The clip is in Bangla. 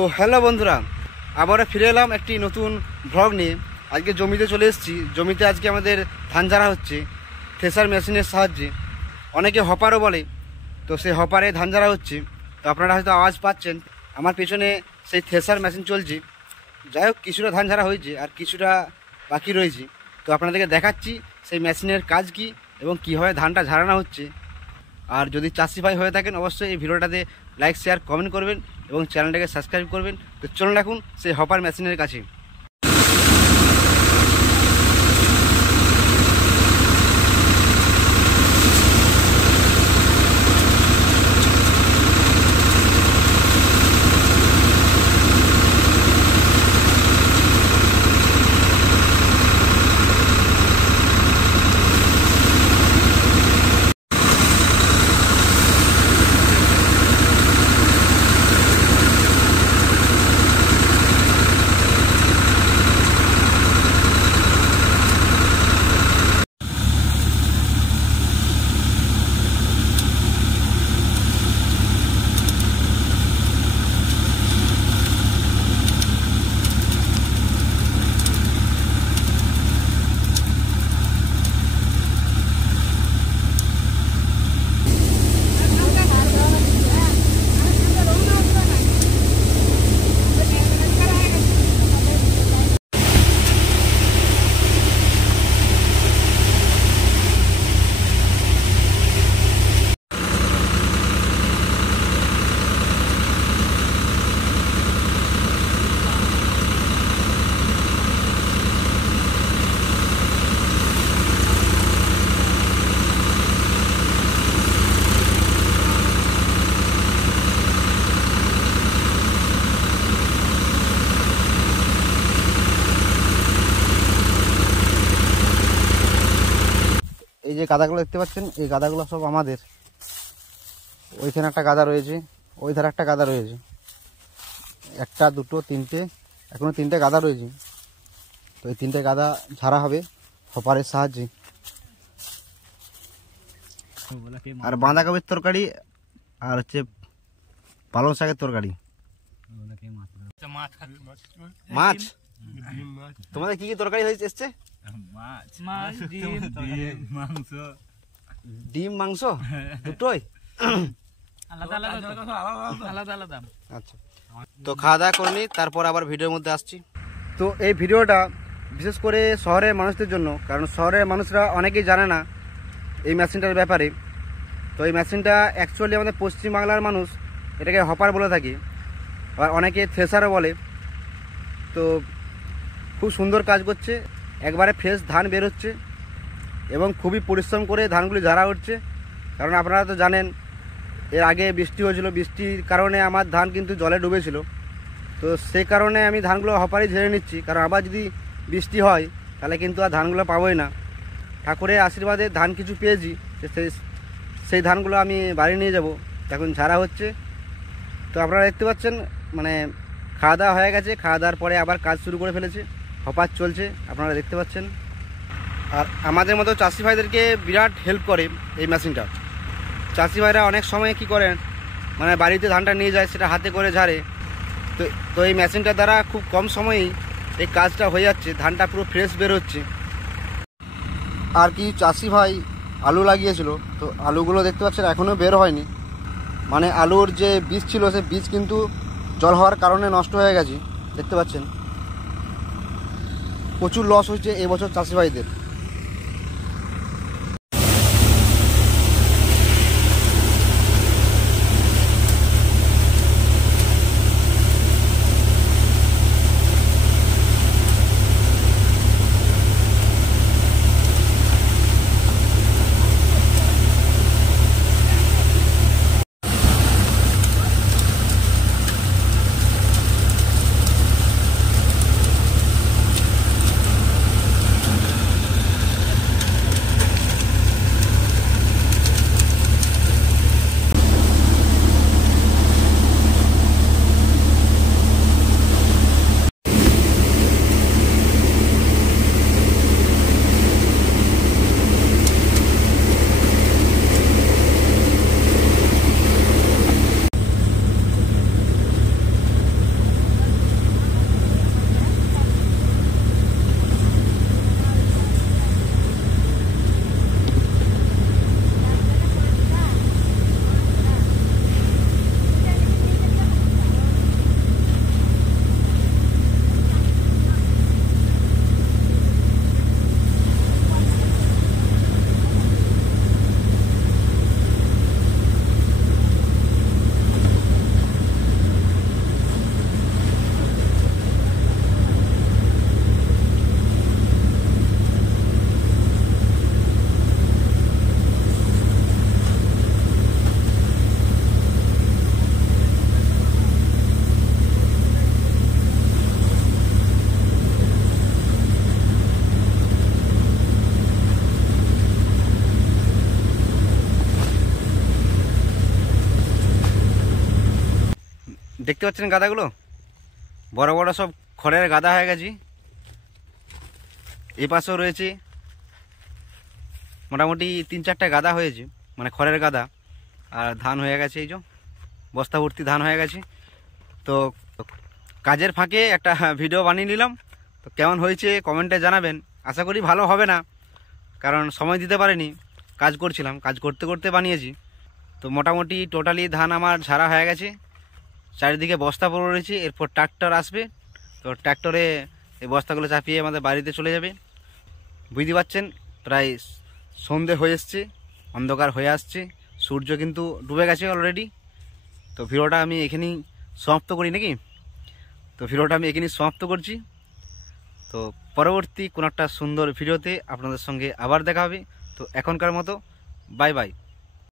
তো হ্যালো বন্ধুরা, আবারও ফিরে এলাম একটি নতুন ব্লগ নিয়ে। আজকে জমিতে চলে এসেছি। জমিতে আজকে আমাদের ধান ঝাড়া হচ্ছে থ্রেসার মেশিনের সাহায্যে, অনেকে হপারও বলে। তো সেই হপারে ধান ঝাড়া হচ্ছে। তো আপনারা হয়তো আওয়াজ পাচ্ছেন, আমার পেছনে সেই থ্রেসার মেশিন চলছে। যাই হোক, কিছুটা ধান ঝাড়া হয়েছে আর কিছুটা বাকি রয়েছে। তো আপনাদেরকে দেখাচ্ছি সেই মেশিনের কাজ কি এবং কীভাবে ধানটা ঝাড়ানো হচ্ছে। আর যদি চাষি ভাই হয়ে থাকেন, অবশ্যই এই ভিডিওটাতে লাইক শেয়ার কমেন্ট করবেন এবং চ্যানেলটাকে সাবস্ক্রাইব করবেন। তো চলুন এখন সেই হপার মেশিনের কাছে। এই যে গাদাগুলো দেখতে পাচ্ছেন, এই গাদাগুলো সব আমাদের। ওইখানে একটা গাদা রয়েছে, ওই ধারে একটা গাদা রয়েছে, একটা দুটো তিনটে, এখনো তিনটে গাদা রয়েছে। তো এই তিনটে গাদা ঝাড়া হবে হপারের সাহায্যে। আর বাঁধাকপির তরকারি আর হচ্ছে পালং শাকের তরকারি। মাছ, তোমাদের কি কি তরকারি হয়েছে এসছে? ডিম মাংস দুটোই আলাদা। আচ্ছা, তো খাওয়া দাওয়া করে নি, তারপর আবার ভিডিওর মধ্যে আসছি। তো এই ভিডিওটা বিশেষ করে শহরের মানুষদের জন্য, কারণ শহরের মানুষরা অনেকেই জানে না এই মেশিনটার ব্যাপারে। তো এই মেশিনটা অ্যাকচুয়ালি আমাদের পশ্চিমবাংলার মানুষ এটাকে হপার বলে থাকি, আর অনেকে থ্রেসারও বলে। তো খুব সুন্দর কাজ করছে, একবারে ফ্রেশ ধান বের হচ্ছে এবং খুবই পরিশ্রম করে ধানগুলি ঝাড়া হচ্ছে। কারণ আপনারা তো জানেন, এর আগে বৃষ্টি হয়েছিল, বৃষ্টির কারণে আমার ধান কিন্তু জলে ডুবেছিল। তো সেই কারণে আমি ধানগুলো হপারেই ঝেড়ে নিচ্ছি, কারণ আবার যদি বৃষ্টি হয় তাহলে কিন্তু আর ধানগুলো পাবোই না। ঠাকুরের আশীর্বাদে ধান কিছু পেয়েছি, সেই ধানগুলো আমি বাড়ি নিয়ে যাব। এখন ঝাড়া হচ্ছে। তো আপনারা দেখতে পাচ্ছেন, মানে খাওয়া দাওয়া হয়ে গেছে, খাওয়া দাওয়ার পরে আবার কাজ শুরু করে ফেলেছে, হপার চলছে, আপনারা দেখতে পাচ্ছেন। আর আমাদের মতো চাষি ভাইদেরকে বিরাট হেল্প করে এই মেশিনটা। চাষি ভাইরা অনেক সময় কি করেন, মানে বাড়িতে ধানটা নিয়ে যায়, সেটা হাতে করে ঝাড়ে। তো এই মেশিনটার দ্বারা খুব কম সময়েই এই কাজটা হয়ে যাচ্ছে, ধানটা পুরো ফ্রেশ বের হচ্ছে। আর কি চাষি ভাই আলু লাগিয়েছিল, তো আলুগুলো দেখতে পাচ্ছেন এখনও বের হয়নি। মানে আলুর যে বীজ ছিল, সে বীজ কিন্তু জল হওয়ার কারণে নষ্ট হয়ে গেছে। দেখতে পাচ্ছেন প্রচুর লস হয়েছে এবছর চাষি ভাইদের। দেখতে পাচ্ছেন গাদাগুলো বড় বড় সব খড়ের গাদা হয়ে গেছে। এ পাশেও রয়েছে মোটামুটি 3-4টা গাদা হয়েছে, মানে খড়ের গাদা। আর ধান হয়ে গেছে, এই যে বস্তা ভর্তি ধান হয়ে গেছে। তো কাজের ফাঁকে একটা ভিডিও বানিয়ে নিলাম। তো কেমন হয়েছে কমেন্টে জানাবেন। আশা করি ভালো হবে না, কারণ সময় দিতে পারিনি, কাজ করছিলাম, কাজ করতে করতে বানিয়েছি। তো মোটামুটি টোটালি ধান আমার ঝাড়া হয়ে গেছে, চারিদিকে বস্তা পড়ে রয়েছে। এরপর ট্রাক্টর আসবে, তো ট্রাক্টরে এই বস্তাগুলো চাপিয়ে আমাদের বাড়িতে চলে যাবে। বুঝতে পারছেন প্রায় সন্ধে হয়ে এসছে, অন্ধকার হয়ে আসছে, সূর্য কিন্তু ডুবে গেছে অলরেডি। তো ভিডিওটা আমি এখানেই সমাপ্ত করি নাকি? তো ভিডিওটা আমি এখানেই সমাপ্ত করছি। তো পরবর্তী কোনো একটা সুন্দর ভিডিওতে আপনাদের সঙ্গে আবার দেখা হবে। তো এখনকার মতো বাই বাই।